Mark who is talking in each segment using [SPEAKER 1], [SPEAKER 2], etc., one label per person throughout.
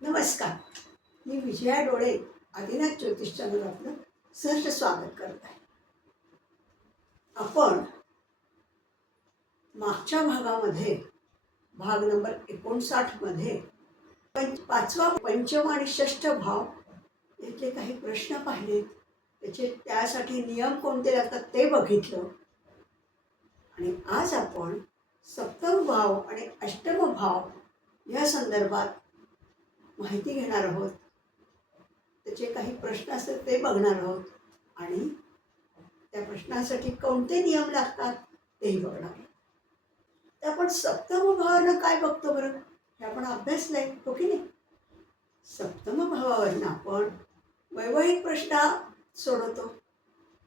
[SPEAKER 1] नमस्कार. मी विजया डोळे आदिनाथ ज्योतिष चॅनल आपलं सहर्ष स्वागत करत आहे. आपण मागच्या भागामध्ये भाग नंबर एकोणसाठमध्ये पंच पाचवा पंचम आणि षष्ठ भाव यातले काही प्रश्न पाहिलेत. त्याचे त्यासाठी नियम कोणते लागतात ते बघितलं. आणि आज आपण सप्तम भाव आणि अष्टम भाव या संदर्भात माहिती घेणार आहोत. त्याचे काही प्रश्न असतात ते बघणार आहोत. आणि त्या प्रश्नासाठी कोणते नियम लागतात तेही बघणार आहोत. तर आपण सप्तम भावानं काय बघतो बरं? हे आपण अभ्यासलंय हो की नाही? सप्तम भावावरनं आपण वैवाहिक प्रश्न सोडवतो.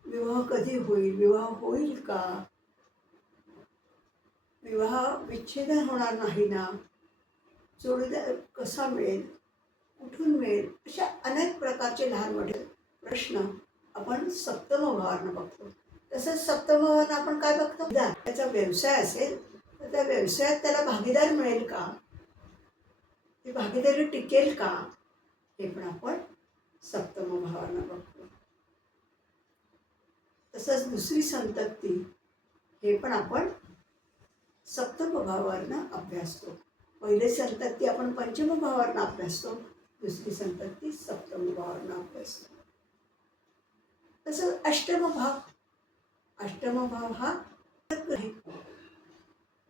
[SPEAKER 1] विवाह कधी होईल? विवाह होईल का? विवाह विच्छेदन होणार नाही ना? जोडीदार कसा मिळेल? कुठून मिळेल? अशा अनेक प्रकारचे लहान मोठे प्रश्न आपण सप्तम भावानं बघतो. तसंच सप्तम भावानं आपण काय बघतो? त्याचा व्यवसाय असेल तर त्या व्यवसायात त्याला भागीदार मिळेल का? ती भागीदारी टिकेल का? हे पण आपण सप्तम भावानं बघतो. तसंच दुसरी संतती हे पण आपण सप्तम भावावरनं अभ्यासतो. पहिले संतती आपण पंचम भावावरनं अभ्यासतो. दुसरी संपत्ती सप्तम भावावरनं अभ्यासतो तसं अष्टम भाव अष्टम भाव हा आहे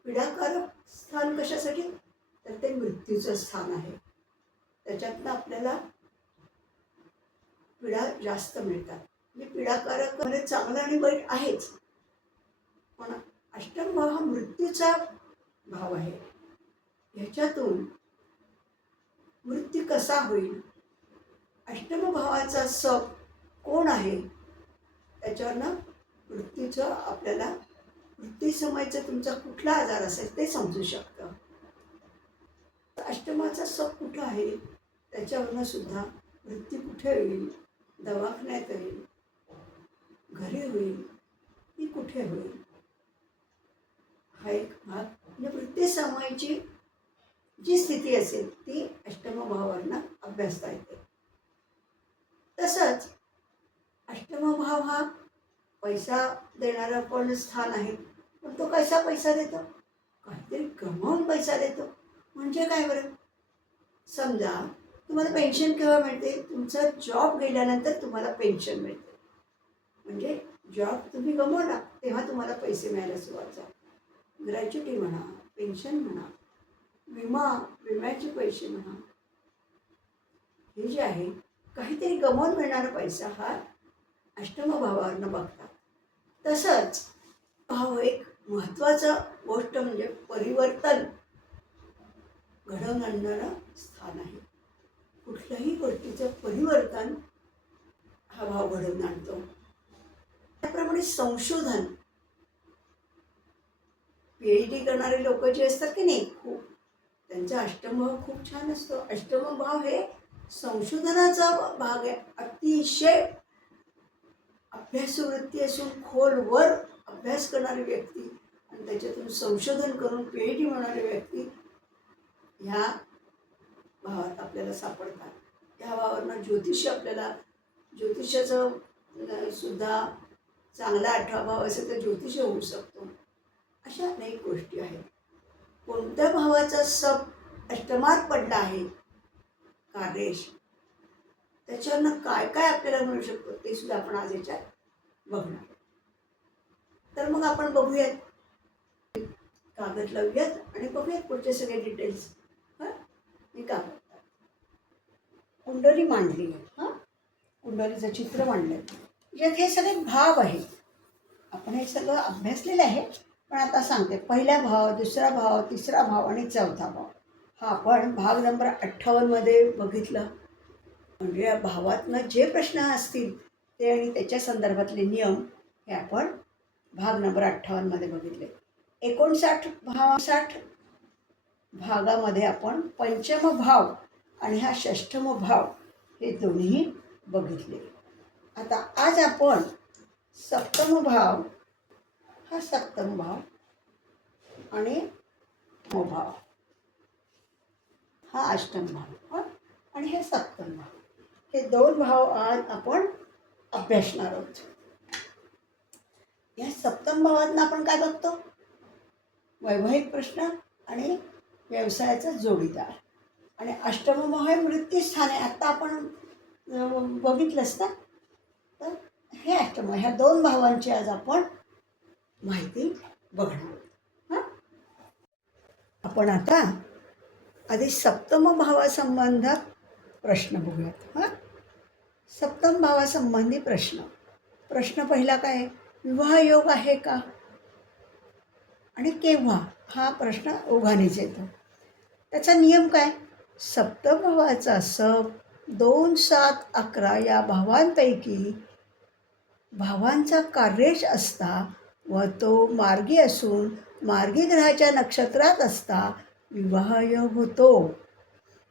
[SPEAKER 1] पीडाकारक स्थान कशासाठी? तर ते मृत्यूचं स्थान आहे. त्याच्यातनं आपल्याला पीडा जास्त मिळतात. म्हणजे पीडाकारक म्हणजे चांगलं आणि वाईट आहेच. पण अष्टम भाव हा मृत्यूचा भाव आहे. ह्याच्यातून मृत्यू कसा होईल? अष्टम भावाचा सप कोण आहे? त्याच्यावरनं मृत्यूचं आपल्याला मृत्यूसमयचं तुमचा कुठला आजार असेल ते समजू शकतं. अष्टमाचा सप कुठं आहे? त्याच्यावरनं सुद्धा मृत्यू कुठे होईल? दवाखान्यात होईल? घरी होईल? की कुठे होईल? हा एक भाग. म्हणजे मृत्यू जी स्थिती असेल ती अष्टमभाववरनं अभ्यासता येते. तसंच अष्टमभाव हा पैसा देणारा पण स्थान आहे. पण तो कसा पैसा देतो? काहीतरी गमावून पैसा देतो. म्हणजे काय बरं? समजा तुम्हाला पेन्शन केव्हा मिळते? तुमचा जॉब गेल्यानंतर तुम्हाला पेन्शन मिळते. म्हणजे जॉब तुम्ही गमवला तेव्हा तुम्हाला पैसे मिळायला सुरुवात झाली. ग्रॅच्युटी म्हणा पेन्शन म्हणा विमा विम्याचे पैसे म्हणा. हे जे आहे काहीतरी गमवून मिळणारा पैसा हा अष्टम भावावरनं बघतात. तसंच भाव एक महत्त्वाचं गोष्ट म्हणजे परिवर्तन घडवून आणणारं स्थान आहे. कुठल्याही गोष्टीचं परिवर्तन हा भाव घडवून आणतो. त्याप्रमाणे संशोधन. पी एच डी करणारे लोक जे असतात की नाही खूप त्यांचा अष्टमभाव खूप छान असतो. अष्टम भाव हे संशोधनाचा भाग आहे. अतिशय अभ्यासवृत्ती असून खोलवर अभ्यास करणारी व्यक्ती आणि त्याच्यातून संशोधन करून पी एच डी होणारी व्यक्ती ह्या भावात आपल्याला सापडतात. ह्या भावांना ज्योतिष आपल्याला ज्योतिषाचं सुद्धा चांगला आठवा भाव असेल तर ज्योतिष होऊ शकतो. अशा अनेक गोष्टी आहेत. कोणत्या भावाचा सप अष्टमात पडला आहे? कार्येश त्याच्यावरनं काय काय आपल्याला मिळू शकतो ते सुद्धा आपण आज याच्यात बघणार. तर मग आपण बघूयात. कागद लावूयात आणि बघूयात पुढचे सगळे डिटेल्स हां? मी कागद कुंडली मांडली आहे. हां? कुंडलीचं चित्र मांडलं आहे यात हे सगळे भाव आहेत. आपण हे सगळं अभ्यासलेलं आहे. पण आता सांगते पहिला भाव दुसरा भाव तिसरा भाव आणि चौथा भाव. हा आपण भाग नंबर अठ्ठावन्नमध्ये बघितलं. म्हणजे या भावातनं जे प्रश्न असतील ते आणि त्याच्या संदर्भातले नियम हे आपण भाग नंबर अठ्ठावन्नमध्ये बघितले. एकोणसाठ भावसाठ भागामध्ये आपण पंचम भाव आणि हा षष्ठम भाव हे दोन्ही बघितले. आता आज आपण सप्तम भाव हा सप्तम भाव आणि मोभाव. हा अष्टम भाव आणि हे सप्तम भाव हे दोन भाव आज आपण अभ्यासणार आहोत. या सप्तम भावातनं आपण काय बघतो? वैवाहिक प्रश्न आणि व्यवसायाचा जोडीदार. आणि अष्टम भाव हे मृत्यूस्थान आहे आत्ता आपण बघितलंच ना? तर हे अष्टम ह्या दोन भावांची आज आपण माहिती बघणार. हां? आपण आता आधी सप्तम भावासंबंधात प्रश्न बघूयात. हां? सप्तम भावासंबंधी प्रश्न. प्रश्न पहिला काय? विवाह योग आहे का? आणि केव्हा? हा प्रश्न ओघानेच येतो. त्याचा नियम काय? सप्तम भावाचा सप दोन सात अकरा या भावांपैकी भावांचा कार्यश असता व तो मार्गी असून मार्गी ग्रहाच्या नक्षत्रात असता विवाह योग होतो.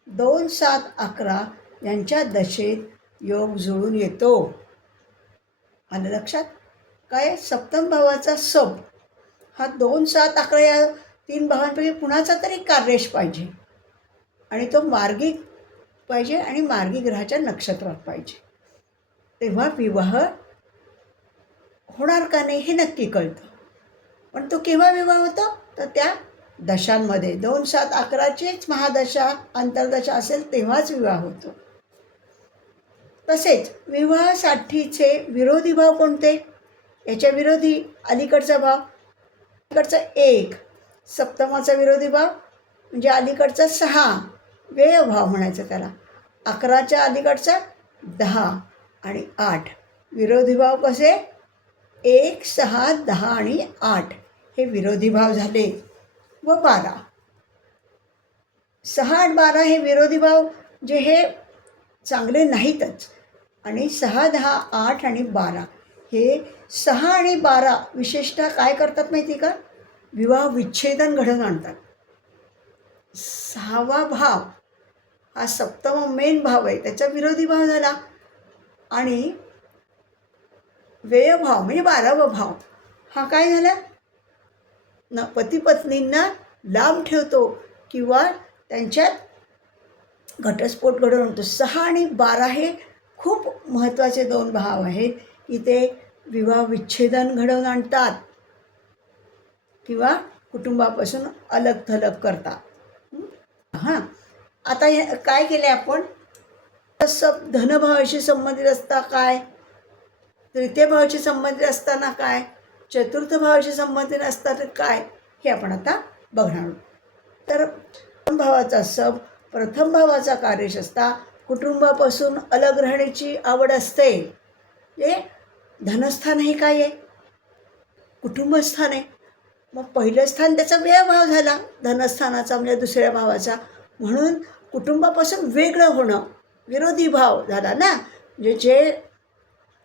[SPEAKER 1] दोन सात अकरा यांच्या दशेत योग जुळून येतो. आलं लक्षात काय सप्तम भावाचा सब हा दोन सात अकरा या तीन भावांपैकी कुणाचा तरी कार्यश पाहिजे? आणि तो मार्गी पाहिजे आणि मार्गी ग्रहाच्या नक्षत्रात पाहिजे. तेव्हा विवाह होणार का नाही हे नक्की कळतं. पण तो केव्हा विवाह होतो? तर त्या दशांमध्ये. दोन सात अकराचीच महादशा अंतर्दशा असेल तेव्हाच विवाह होतो. तसेच विवाहासाठीचे विरोधी भाव कोणते? याच्या विरोधी अलीकडचा भाव. अलीकडचा एक सप्तमाचा विरोधी भाव. म्हणजे अलीकडचा सहा व्ययभाव म्हणायचं त्याला. अकराच्या अलीकडचा दहा आणि आठ. विरोधी भाव कसे? एक सहा दहा आणि आठ हे विरोधी भाव झाले व बारा. सहा आठ बारा हे विरोधी भाव जे हे चांगले नाहीतच आणि सहा दहा आठ आणि बारा हे सहा आणि बारा विशेषतः काय करतात माहिती का? विवाह विच्छेदन घडवून आणतात. सहावा भाव हा सप्तम मेन भाव आहे त्याचा विरोधी भाव झाला आणि व्ययभाव म्हणजे बारावा भाव. हा काय झाला? ना पतीपत्नींना लांब ठेवतो किंवा त्यांच्यात घटस्फोट घडवून आणतो. सहा आणि बारा हे खूप महत्त्वाचे दोन भाव आहेत. की ते विवाह विच्छेदन घडवून आणतात किंवा कुटुंबापासून अलग थलग करतात. हां? आता हे काय केलं आपण? तसं धनभावाशी संबंधित असता काय? तृतीय भावाशी संबंधित असताना काय? चतुर्थ भावाशी संबंधित असताना काय? हे आपण आता बघणार आहोत. तर प्रथम भावाचा सब प्रथम भावाचा कार्यश असता कुटुंबापासून अलग राहण्याची आवड असते. हे धनस्थान हे काय आहे? कुटुंबस्थान आहे. मग पहिलं स्थान त्याचा व्ययभाव झाला. धनस्थानाचा म्हणजे दुसऱ्या भावाचा. म्हणून कुटुंबापासून वेगळं होणं विरोधी भाव झाला ना? म्हणजे जे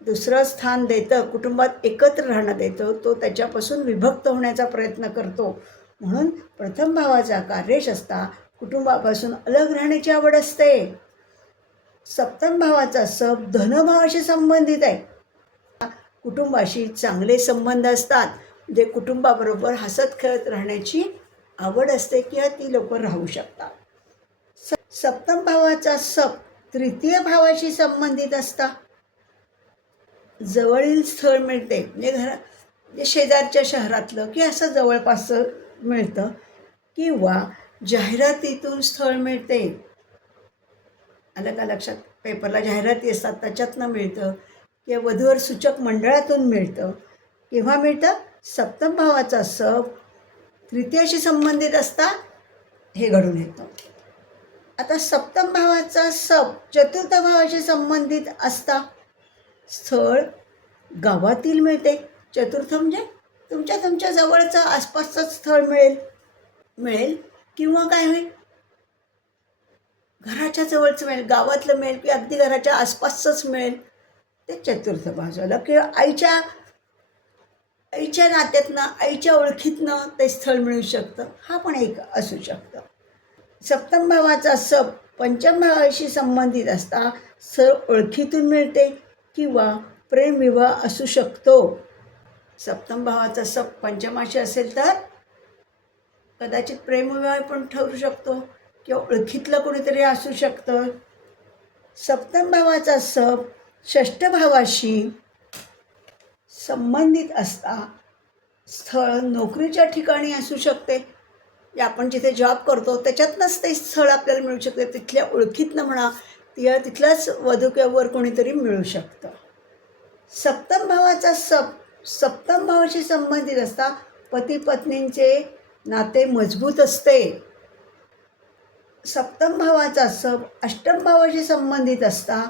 [SPEAKER 1] दुसरं स्थान देतं कुटुंबात एकत्र राहणं देतं तो त्याच्यापासून विभक्त होण्याचा प्रयत्न करतो. म्हणून प्रथम भावाचा कार्यश असता कुटुंबापासून अलग राहण्याची आवड असते. सप्तम भावाचा सब धनभावाशी संबंधित आहे. कुटुंबाशी चांगले संबंध असतात. म्हणजे कुटुंबाबरोबर हसत खेळत राहण्याची आवड असते किंवा ती लोक राहू शकतात. स सप्तम भावाचा सप तृतीय भावाशी संबंधित असता. जवळील स्थळ मिळते. म्हणजे घरा म्हणजे शेजारच्या शहरातलं की असं जवळपासचं मिळतं. किंवा जाहिरातीतून स्थळ मिळते. आलं का लक्षात? पेपरला जाहिराती असतात त्याच्यातनं मिळतं. किंवा वधूवर सूचक मंडळातून मिळतं. केव्हा मिळतं? सप्तम भावाचा सप तृतीयाशी संबंधित असता हे घडून येतं. आता सप्तम भावाचा सप चतुर्थ भावाशी संबंधित असता स्थळ गावातील मिळते. चतुर्थ म्हणजे तुमच्या तुमच्या जवळचं आसपासचं स्थळ मिळेल. मिळेल किंवा काय होईल? घराच्या जवळचं मिळेल गावातलं मिळेल की अगदी घराच्या आसपासचंच मिळेल. ते चतुर्थ बाजूला किंवा आईच्या आईच्या नात्यातनं आईच्या ओळखीतनं ते स्थळ मिळू शकतं. हा पण एक असू शकतं. सप्तम भावाचा सप पंचम भावाशी संबंधित असता. सर ओळखीतून मिळते. किंवा प्रेमविवाह असू शकतो. सप्तम भावाचा सप पंचमाशी असेल तर कदाचित प्रेमविवाह पण ठरू शकतो किंवा ओळखीतलं कोणीतरी असू शकतं. सप्तम भावाचा सप षष्ठ भावाशी संबंधित असता. स्थळ नोकरीच्या ठिकाणी असू शकते. आपण जिथे जॉब करतो त्याच्यातनंच ते स्थळ आपल्याला मिळू शकते. तिथल्या ओळखीतनं म्हणा ती तिथलाच वधू किंवा वर कोणीतरी मिळू शकतं. सप्तम भावाचा सप सप्तम भावाशी संबंधित असता पती पत्नींचे नाते मजबूत असते. सप्तम भावाचा सप अष्टम भावाशी संबंधित असता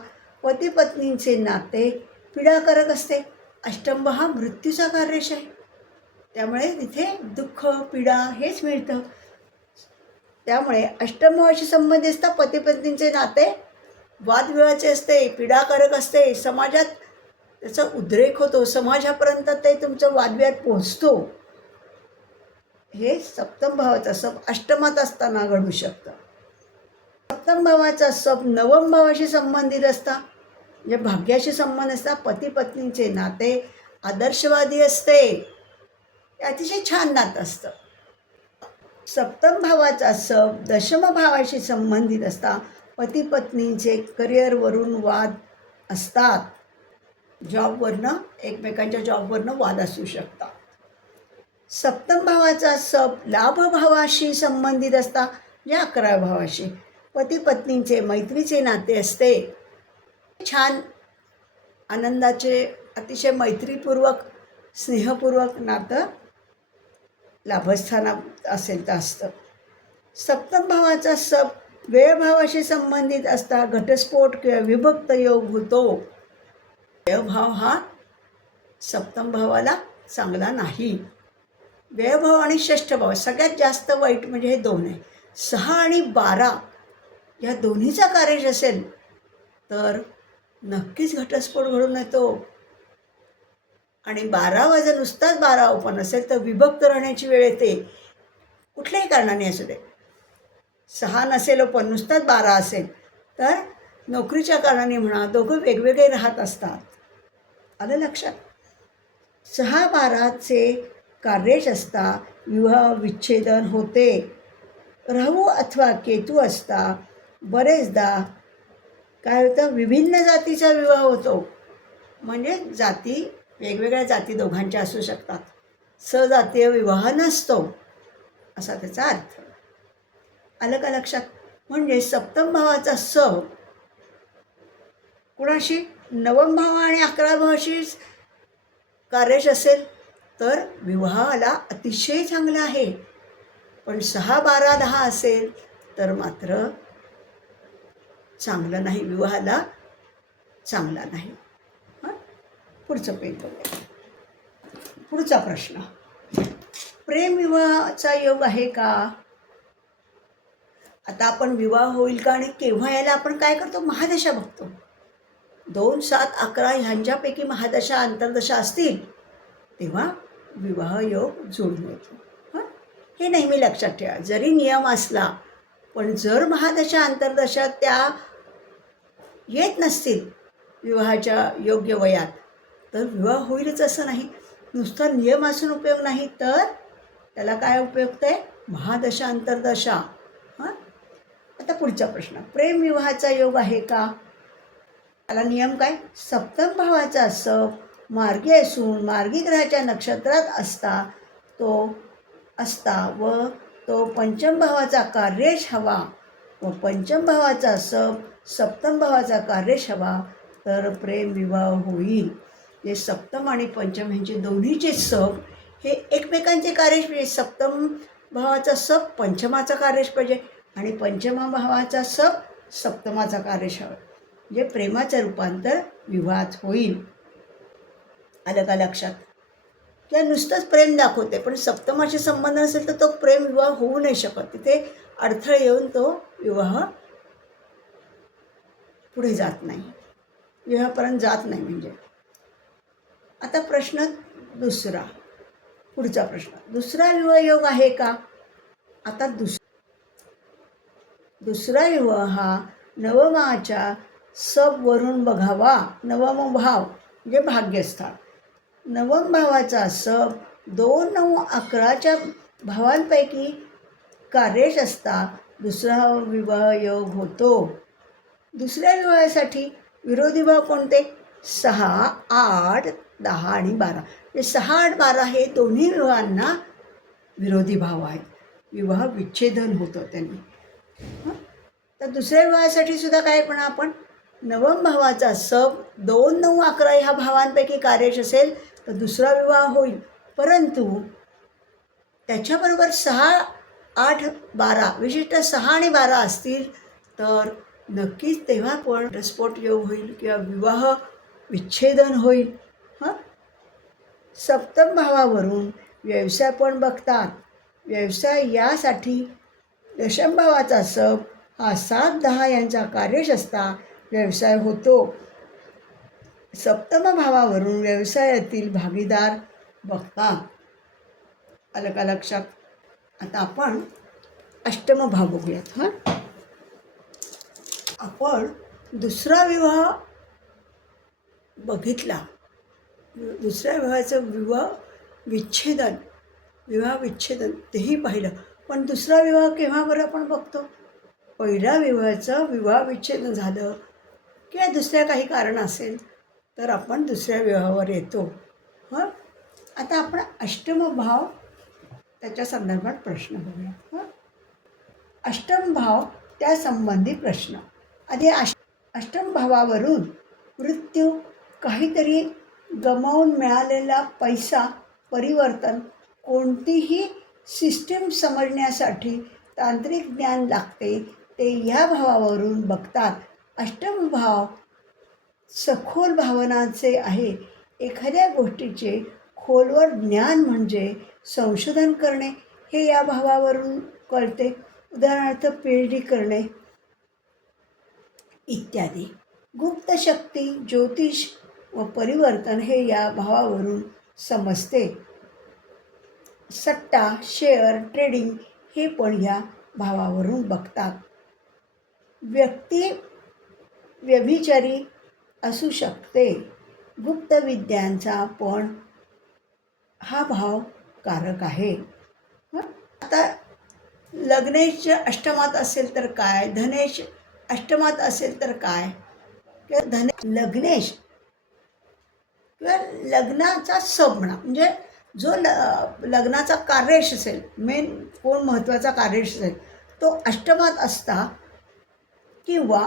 [SPEAKER 1] पती पत्नींचे नाते पीडाकारक असते. अष्टम हा मृत्यूचा कार्यश आहे. त्यामुळे तिथे दुःख पीडा हेच मिळतं. त्यामुळे अष्टम भावाशी संबंधित असता पती पत्नींचे नाते वादविवाहाचे असते पीडाकारक असते समाजात त्याचा उद्रेक होतो समाजापर्यंत ते तुमचं वादविवाद पोहोचतो. हे सप्तम भावाचा सप अष्टमात असताना घडू शकतं. सप्तम भावाचा सप नवम भावाशी संबंधित असता म्हणजे भाग्याशी संबंध असता पती पत्नीचे नाते आदर्शवादी असते. अतिशय छान नातं असतं. सप्तम भावाचा सप दशम भावाशी संबंधित असता पती पत्नींचे करिअरवरून वाद असतात. जॉबवरनं एकमेकांच्या जॉबवरनं वाद असू शकतात. सप्तम भावाचा सप लाभ भावाशी संबंधित असता या अकरा भावाशी. पती पत्नींचे मैत्रीचे नाते असते. छान आनंदाचे अतिशय मैत्रीपूर्वक स्नेहपूर्वक नातं लाभस्थानात असेल तर असतं. सप्तम भावाचा सप वेळभावाशी संबंधित असता घटस्फोट किंवा विभक्त योग होतो. व्ययभाव हा सप्तम भावाला चांगला नाही. व्ययभाव आणि षष्ठ भाव सगळ्यात जास्त वाईट म्हणजे हे दोन आहे. सहा आणि बारा या दोन्हीचा कार्यज असेल तर नक्कीच घटस्फोट घडून येतो. आणि बारा वाजे नुसताच बारा ओपन असेल तर विभक्त राहण्याची वेळ येते. कुठल्याही कारणाने असू दे. सहा नसेल पण नुसताच बारा असेल तर नोकरीच्या कारणाने म्हणा दोघं वेगवेगळे राहत असतात. आलं लक्षात? सहा बाराचे कार्यश असता विवाह विच्छेदन होते. राहू अथवा केतू असता बरेचदा काय होतं विभिन्न जातीचा विवाह होतो. म्हणजे जाती वेगवेगळ्या जाती दोघांच्या असू शकतात. सजातीय विवाह नसतो असा त्याचा अर्थ. आलं का लक्षात. म्हणजे सप्तम भावाचा स कुणाशी? नवम भाव आणि अकरा भावाशीच कार्यश असेल तर विवाहाला अतिशय चांगला आहे. पण सहा बारा दहा असेल तर मात्र चांगलं नाही विवाहाला चांगला नाही. हां? पुढचं पेन बघूया. पुढचा प्रश्न. प्रेमविवाहाचा योग आहे का? आता आपण विवाह होईल का आणि केव्हा यायला आपण काय करतो? महादशा बघतो. दोन सात अकरा ह्यांच्यापैकी महादशा अंतर्दशा असतील तेव्हा विवाह योग जोडून येतो. हां? हे नेहमी लक्षात ठेवा. जरी नियम असला पण जर महादशा अंतर्दशा त्या येत नसतील विवाहाच्या योग्य वयात तर विवाह होईलच असं नाही. नुसता नियम असून उपयोग नाही तर त्याला काय उपयुक्त आहे महादशा अंतर्दशा. आता पुढचा प्रश्न. प्रेमविवाहाचा योग आहे का? त्याला नियम काय? सप्तम भावाचा सप मार्गी असून मार्गी ग्रहाच्या नक्षत्रात असता तो असता व तो पंचम भावाचा कार्यश हवा. व पंचम भावाचा सप सप्तम भावाचा कार्यश हवा तर प्रेम विवाह होईल. जे सप्तम आणि पंचम ह्यांचे दोन्हीचे सप हे एकमेकांचे कार्यश पाहिजे म्हणजे सप्तम भावाचा सप पंचमाचा कार्यश पाहिजे. आणि पंचमा भावाचा सप सप्तमाचा कार्यशाळ म्हणजे प्रेमाचं रूपांतर विवाहात होईल. आलं का लक्षात? त्या नुसतंच प्रेम दाखवते पण सप्तमाशी संबंध असेल तर तो प्रेम विवाह होऊ नाही शकत. तिथे अडथळे येऊन तो विवाह पुढे जात नाही. विवाहापर्यंत जात नाही म्हणजे. आता प्रश्न दुसरा पुढचा प्रश्न. दुसरा विवाह योग आहे का? आता दुस दुसरा विवाह हा नवमाच्या सबवरून बघावा. नवम भाव म्हणजे भाग्यस्थान. नवम भावाचा सब दोन नऊ अकराच्या भावांपैकी कार्यच असता. दुसरा विवाह योग होतो. दुसऱ्या विवाहासाठी विरोधी भाव कोणते? सहा आठ दहा आणि बारा. हे सहा आठ बारा हे दोन्ही विवाहांना विरोधी भाव आहेत. विवाह विच्छेदन होतं त्यांनी. तर दुसऱ्या विवाहासाठी सुद्धा काय पण आपण नवम भावाचा सब दोन नऊ अकरा ह्या भावांपैकी कार्यश असेल तर दुसरा विवाह होईल. परंतु त्याच्याबरोबर सहा आठ बारा विशिष्ट सहा आणि बारा असतील तर नक्कीच तेव्हा पण घटस्फोट योग होईल किंवा विवाह विच्छेदन होईल. हां? सप्तम भावावरून व्यवसाय पण बघतात. व्यवसाय यासाठी दशमभावाचा सप. हा सात दहा यांचा कार्यश असता व्यवसाय होतो. सप्तम भावावरून व्यवसायातील भागीदार बघता. आलं का लक्षात. आता आपण अष्टम भाव बघूयात हां. आपण दुसरा विवाह बघितला. दुसऱ्या विवाहाचं विवाह विच्छेदन विवाह विच्छेदन तेही पाहिलं. पण दुसरा विवाह केव्हा बरं आपण बघतो? पहिल्या विवाहाचं विवाह विच्छेदन झालं किंवा दुसऱ्या काही कारण असेल तर आपण दुसऱ्या विवाहावर येतो. हं? आता आपण अष्टम भाव त्याच्या संदर्भात प्रश्न बघूया हं? अष्टम भाव त्या संबंधी प्रश्न. आधी अष्ट अष्टम भावावरून मृत्यू काहीतरी गमावून मिळालेला पैसा परिवर्तन कोणतीही सिस्टीम समजण्यासाठी तांत्रिक ज्ञान लागते ते या भावावरून बघतात. अष्टम भाव सखोल भावनांचे आहे. एखाद्या गोष्टीचे खोलवर ज्ञान म्हणजे संशोधन करणे हे या भावावरून कळते. उदाहरणार्थ पेरडी करणे इत्यादी. गुप्त शक्ती ज्योतिष व परिवर्तन हे या भावावरून समजते. सट्टा शेअर ट्रेडिंग हे पण या भावावरून बघतात. व्यक्ती व्यभिचारी असू शकते. गुप्त विद्यांचा पण हा भाव कारक आहे. आता लग्नेश अष्टमात असेल तर काय? धनेश अष्टमात असेल तर काय? किंवा धने लग्नेश किंवा लग्नाचा सबणा म्हणा म्हणजे जो ल लग्नाचा कार्यश असेल मेन कोण महत्त्वाचा कार्यश असेल तो अष्टमात असता किंवा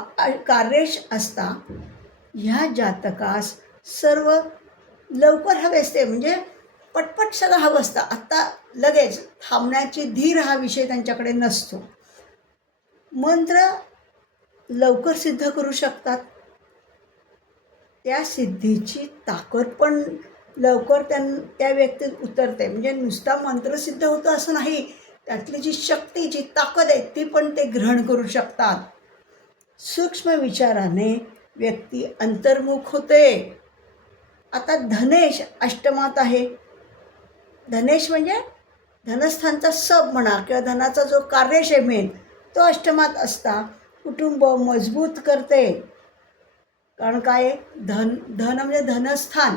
[SPEAKER 1] कार्यश असता ह्या जातकास सर्व लवकर हवे असते. म्हणजे पटपट सगळं हवं असतं. आत्ता लगेच थांबण्याची धीर हा विषय त्यांच्याकडे नसतो. मंत्र लवकर सिद्ध करू शकतात. त्या सिद्धीची ताकद पण लवकर त्यां त्या व्यक्तीत उतरते. म्हणजे नुसता मंत्रसिद्ध होतं होतो असं नाही. त्यातली जी शक्ती जी ताकद आहे ती पण ते ग्रहण करू शकतात. सूक्ष्म विचाराने व्यक्ती अंतर्मुख होते. आता धनेश अष्टमात आहे. धनेश म्हणजे धनस्थानचा सब म्हणा किंवा धनाचा जो कार्यश मेन तो अष्टमात असता. कुटुंब मजबूत करते. कारण काय धन धन म्हणजे धनस्थान.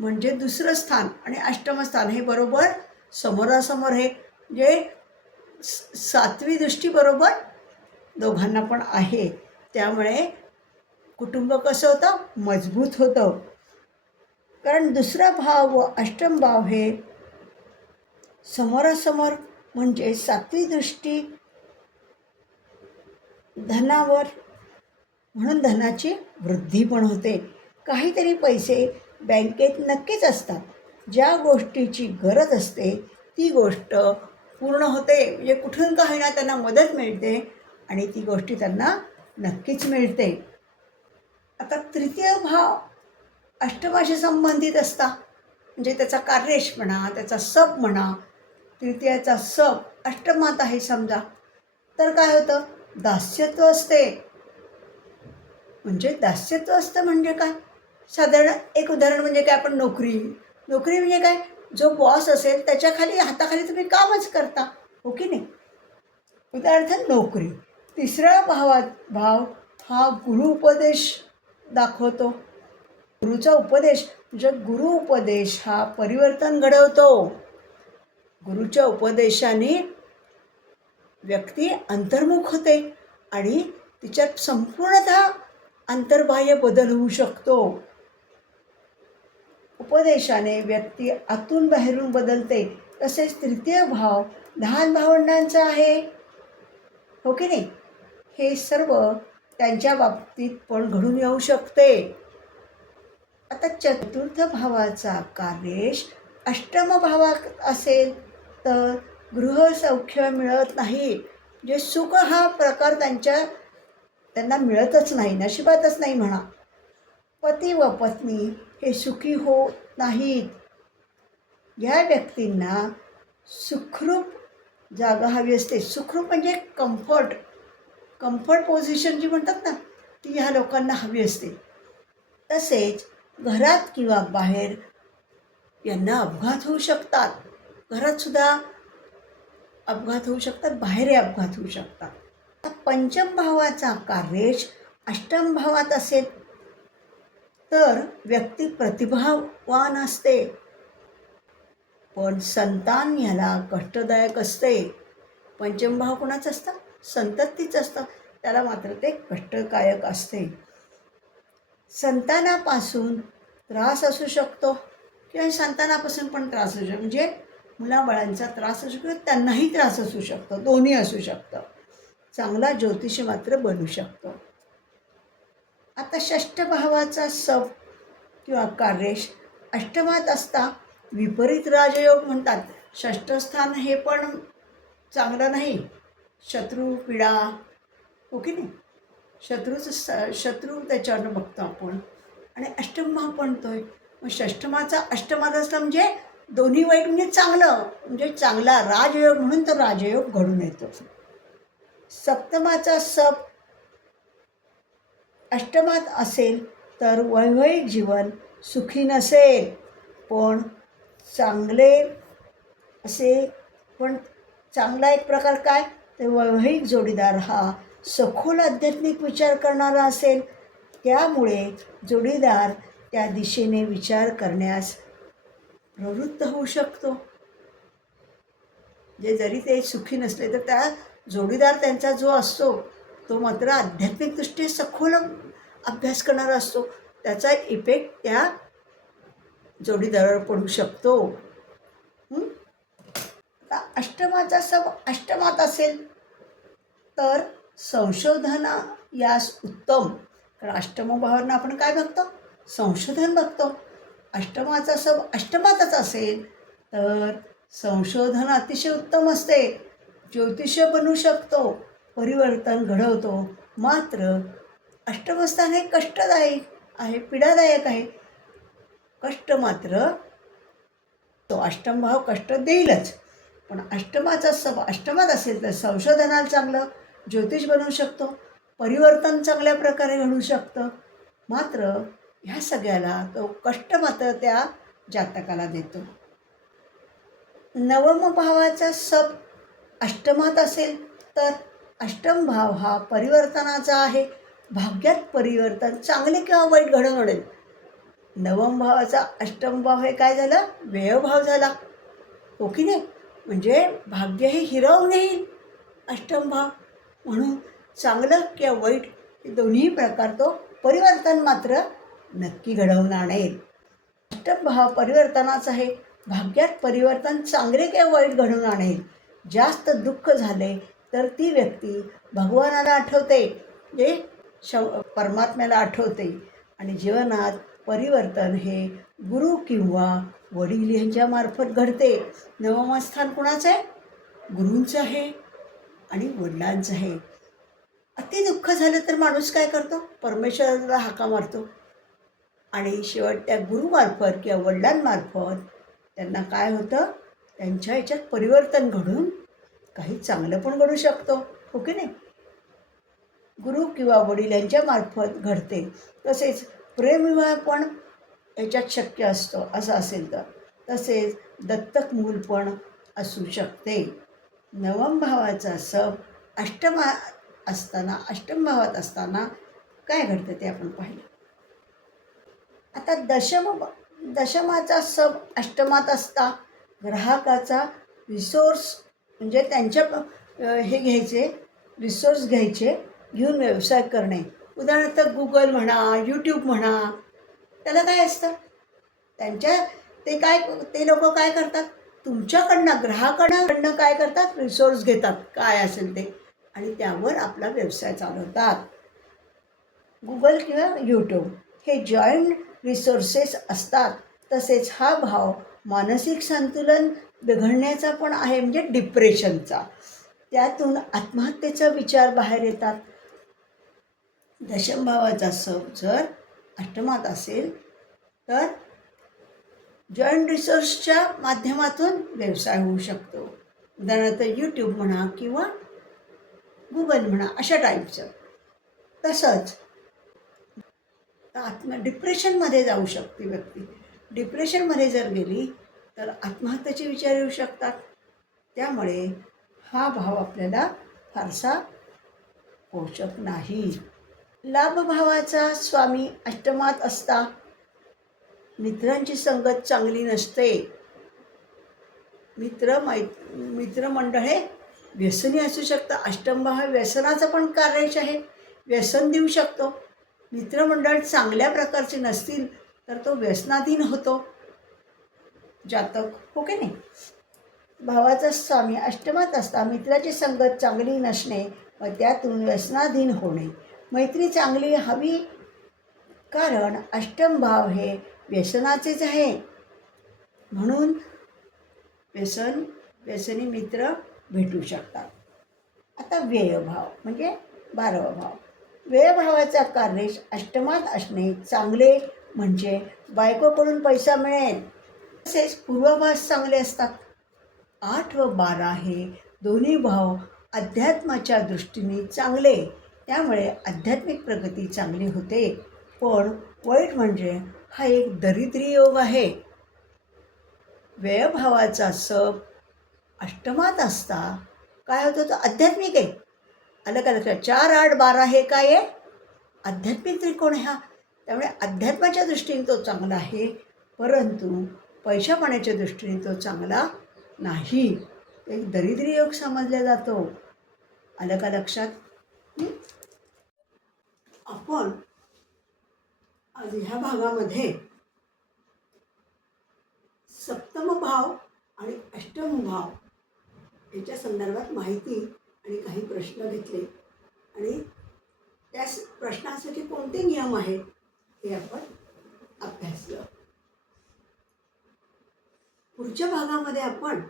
[SPEAKER 1] म्हणजे दुसरं स्थान आणि अष्टमस्थान हे बरोबर समोरासमोर हे जे सातवी दृष्टी बरोबर दोघांना पण आहे. त्यामुळे कुटुंब कसं होतं? मजबूत होतं. कारण दुसरा भाव व अष्टम भाव हे समोरासमोर म्हणजे सातवी दृष्टी धनावर म्हणून धनाची वृद्धी पण होते. काहीतरी पैसे बँकेत नक्कीच असतात. ज्या गोष्टीची गरज असते ती गोष्ट पूर्ण होते. म्हणजे कुठून का होईना त्यांना मदत मिळते आणि ती गोष्टी त्यांना नक्कीच मिळते. आता तृतीय भाव अष्टमाशी संबंधित असता. म्हणजे त्याचा कार्यश म्हणा त्याचा सप म्हणा तृतीयाचा सप अष्टमात आहे समजा. तर काय होतं? दास्यत्व असते. म्हणजे दास्यत्व असतं म्हणजे काय? साधारण एक उदाहरण म्हणजे काय आपण नोकरी. नोकरी म्हणजे काय? जो बॉस असेल त्याच्याखाली हाताखाली तुम्ही कामच करता हो की नाही? उदाहरणार्थ नोकरी. तिसरा भावात भाव हा गुरु उपदेश दाखवतो. गुरुचा उपदेश म्हणजे गुरु उपदेश हा परिवर्तन घडवतो. गुरुच्या उपदेशाने व्यक्ती अंतर्मुख होते आणि तिच्यात संपूर्णतः अंतर्बाह्य बदल होऊ शकतो. उपदेशाने व्यक्ती आतून बाहेरून बदलते तसेच तृतीय भाव लहान भावंडांचा आहे. हो की नाही? हे सर्व त्यांच्या बाबतीत पण घडून येऊ शकते. आता चतुर्थ भावाचा कार्येश अष्टम भावात असेल तर गृहसौख्य मिळत नाही. जे सुख हा प्रकार त्यांच्या त्यांना मिळतच नाही नशिबातच नाही म्हणा. पती व पत्नी हे सुखी होत नाहीत. या व्यक्तींना सुखरूप जागा हवी असते. सुखरूप म्हणजे कम्फर्ट कम्फर्ट पोझिशन जी म्हणतात ना ती ह्या लोकांना हवी असते. तसेच घरात किंवा बाहेर यांना अपघात होऊ शकतात. घरातसुद्धा अपघात होऊ शकतात बाहेरही अपघात होऊ शकतात. पंचम भावाचा कार्य अष्टम भावात असेल तर व्यक्ती प्रतिभावान असते. पण संतान ह्याला कष्टदायक असते. पंचम भाव कोणाचं असतं? संततीच असतं. त्याला मात्र ते कष्टदायक असते. संतानापासून त्रास असू शकतो. किंवा संतानापासून पण त्रास असू शकतो. म्हणजे मुलाबाळांचा त्रास असू शकतो. त्यांनाही त्रास असू शकतो. दोन्ही असू शकतं. चांगला ज्योतिष मात्र बनू शकतो. आता षष्टभावाचा सप किंवा कार्येश अष्टमात असता विपरीत राजयोग म्हणतात. षष्ठस्थान हे पण चांगलं नाही. शत्रू पीडा हो की नाही? शत्रूचं स शत्रू त्याच्यावरनं बघतो आपण. आणि अष्टम भाव म्हणतोय मग षष्टमाचा अष्टमात असला म्हणजे दोन्ही वाईट म्हणजे चांगलं. म्हणजे चांगला राजयोग म्हणून तो राजयोग घडून येतो. सप्तमाचा सप अष्टमात असेल तर वैवाहिक जीवन सुखी नसेल. पण चांगले असे पण चांगला एक प्रकार काय? तर वैवाहिक जोडीदार हा सखोल आध्यात्मिक विचार करणारा असेल. त्यामुळे जोडीदार त्या दिशेने विचार करण्यास प्रवृत्त होऊ शकतो. जे जरी ते सुखी नसले तर त्या जोडीदार त्यांचा जो असतो तो मात्र आध्यात्मिकदृष्ट्या सखोल अभ्यास करणारा असतो. त्याचा इफेक्ट त्या जोडीदारावर पडू शकतो. आता अष्टमाचा सब अष्टमात असेल तर संशोधन यास उत्तम. कारण अष्टमभावांना आपण काय बघतो? संशोधन बघतो. अष्टमाचा सब अष्टमातच असेल तर संशोधन अतिशय उत्तम असते. ज्योतिष बनू शकतो. परिवर्तन घडवतो. मात्र अष्टमस्थान हे कष्टदायक आहे पीडादायक आहे. कष्ट मात्र तो अष्टम भाव कष्ट देईलच. पण अष्टमाचा सब अष्टमात असेल तर संशोधनाला चांगलं ज्योतिष बनवू शकतो परिवर्तन चांगल्या प्रकारे घडू शकतं. मात्र ह्या सगळ्याला तो कष्ट मात्र त्या जातकाला देतो. नवम भावाचा सब अष्टमात असेल तर अष्टम भाव हा परिवर्तनाचा आहे. भाग्यात परिवर्तन चांगले किंवा वाईट घडून घडेल. नवम भावाचा अष्टम भाव हे काय झालं? व्ययभाव झाला. हो की नाही? म्हणजे भाग्य हे हिरावून येईल अष्टम भाव. म्हणून चांगलं किंवा वाईट हे दोन्ही प्रकार तो परिवर्तन मात्र नक्की घडवून आणेल अष्टम भाव परिवर्तनाचा आहे. भाग्यात परिवर्तन चांगले किंवा वाईट घडवून आणेल जास्त दुःख झाले तर ती व्यक्ती भगवानाला आठवते जे श परमात्म्याला आठवते. आणि जीवनात परिवर्तन हे गुरु किंवा वडील यांच्यामार्फत घडते. नवम स्थान कुणाचं आहे? गुरूंचं आहे आणि वडिलांचं आहे. अति दुःख झालं तर माणूस काय करतो? परमेश्वराला हाका मारतो. आणि शेवट त्या गुरुमार्फत किंवा वडिलांमार्फत त्यांना काय होतं? त्यांच्या ह्याच्यात परिवर्तन घडून काही चांगलं पण घडू शकतो हो की नाही? गुरु किंवा वडील यांच्यामार्फत घडते. तसेच प्रेमविवाह पण याच्यात शक्य असतो असं असेल तर. तसेच दत्तक मूल पण असू शकते. नवम भावाचा सब अष्टमा असताना अष्टम भावात असताना काय घडतं ते आपण पाहिलं. आता दशम दशमाचा सब अष्टमात असता. ग्राहकाचा रिसोर्स म्हणजे त्यांच्या हे घ्यायचे रिसोर्स घ्यायचे घेऊन व्यवसाय करणे. उदाहरणार्थ गुगल म्हणा यूट्यूब म्हणा त्याला काय असतं? त्यांच्या ते काय ते लोक काय करतात? तुमच्याकडनं ग्राहकांकडनं काय करतात? रिसोर्स घेतात. काय असेल ते. आणि त्यावर आपला व्यवसाय चालवतात. गुगल किंवा यूट्यूब हे जॉईंट रिसोर्सेस असतात. तसेच हा भाव मानसिक संतुलन बिघडण्याचा पण आहे म्हणजे डिप्रेशनचा. त्यातून आत्महत्येचा विचार बाहेर येतात. दशमभावाचा सप जर अष्टमात असेल तर जॉईंट रिसोर्सच्या माध्यमातून व्यवसाय होऊ शकतो. उदाहरणार्थ यूट्यूब म्हणा किंवा गुगल म्हणा अशा टाईपचं. तसंच आत्म डिप्रेशनमध्ये जाऊ शकते व्यक्ती. डिप्रेशनमध्ये जर गेली तर आत्महत्येचे विचार येऊ शकतात. त्यामुळे हा भाव आपल्याला फारसा पोषक नाही. लाभभावाचा स्वामी अष्टमात असता. मित्रांची संगत चांगली नसते. मित्र मै मित्रमंडळ हे व्यसनी असू शकतं अष्टमभाव हा व्यसनाचं पण कार्य आहे. व्यसन देऊ शकतो. मित्रमंडळ चांगल्या प्रकारचे नसतील तर तो व्यसनाधीन होतो. जातक हो की नाही? भावाचा स्वामी अष्टमात असता मित्राची संगत चांगली नसणे व त्यातून व्यसनाधीन होणे. मैत्री चांगली हवी कारण अष्टम भाव हे व्यसनाचेच आहे. म्हणून व्यसन व्यसनी मित्र भेटू शकतात. आता व्ययभाव म्हणजे बारावा भाव. व्ययभावाचा कार्यश अष्टमात असणे चांगले म्हणजे बायकोकडून पैसा मिळेल. तसेच पूर्वाभास चांगले असतात. आठ व बारा हे दोन्ही भाव अध्यात्माच्या दृष्टीने चांगले. त्यामुळे आध्यात्मिक प्रगती चांगली होते. पण वाईट म्हणजे हा एक दरिद्री योग आहे. व्ययभावाचा सप अष्टमात असता. काय होतं? तो आध्यात्मिक आहे. आलं का लक्षात? चार आठ बारा हे काय आहे? आध्यात्मिक त्रिकोण ह्या हा. त्यामुळे अध्यात्माच्या दृष्टीने तो चांगला आहे परंतु पैशा पाण्याच्या दृष्टीने तो चांगला नाही. एक दरिद्री योग समजला जातो. आलं का लक्षात? आपण आज ह्या भागामध्ये सप्तम भाव आणि अष्टम भाव याच्या संदर्भात माहिती आणि काही प्रश्न घेतले. आणि त्या प्रश्नासाठी कोणते नियम आहेत? हे आपण अभ्यासलं पुढच्या भागामध्ये आपण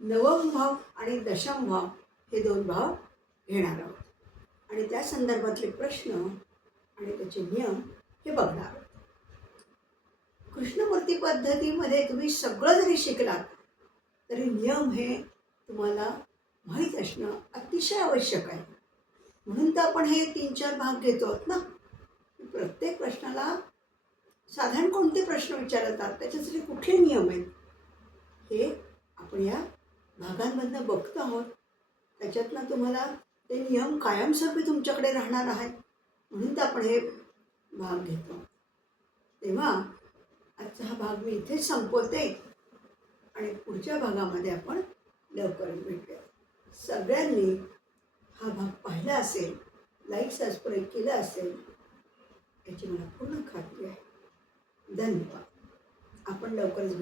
[SPEAKER 1] नवम भाव आणि दशम भाव हे दोन भाव घेणार आहोत. आणि त्या संदर्भातले प्रश्न आणि त्याचे नियम हे बघणार आहोत. कृष्णमूर्ती पद्धतीमध्ये तुम्ही सगळं जरी शिकलात तरी नियम हे तुम्हाला माहीत असणं अतिशय आवश्यक आहे. म्हणून तर आपण हे तीन चार भाग घेतो आहोत ना? प्रत्येक प्रश्नाला साधारण कोणते प्रश्न विचारतात? त्याच्यासाठी कुठले नियम आहेत? हे आपण या भागांमधनं बघतो आहोत. त्याच्यातनं तुम्हाला ते नियम कायमस्वरूपी तुमच्याकडे राहणार आहेत. म्हणून तर आपण हे भाग घेतो. तेव्हा आजचा हा भाग मी इथेच संपवते. आणि पुढच्या भागामध्ये आपण लवकरच भेटूया. सगळ्यांनी हा भाग पाहिला असेल लाईक सबस्क्राईब केलं असेल याची मला पूर्ण खात्री आहे. धन्यवाद. आपण लवकरच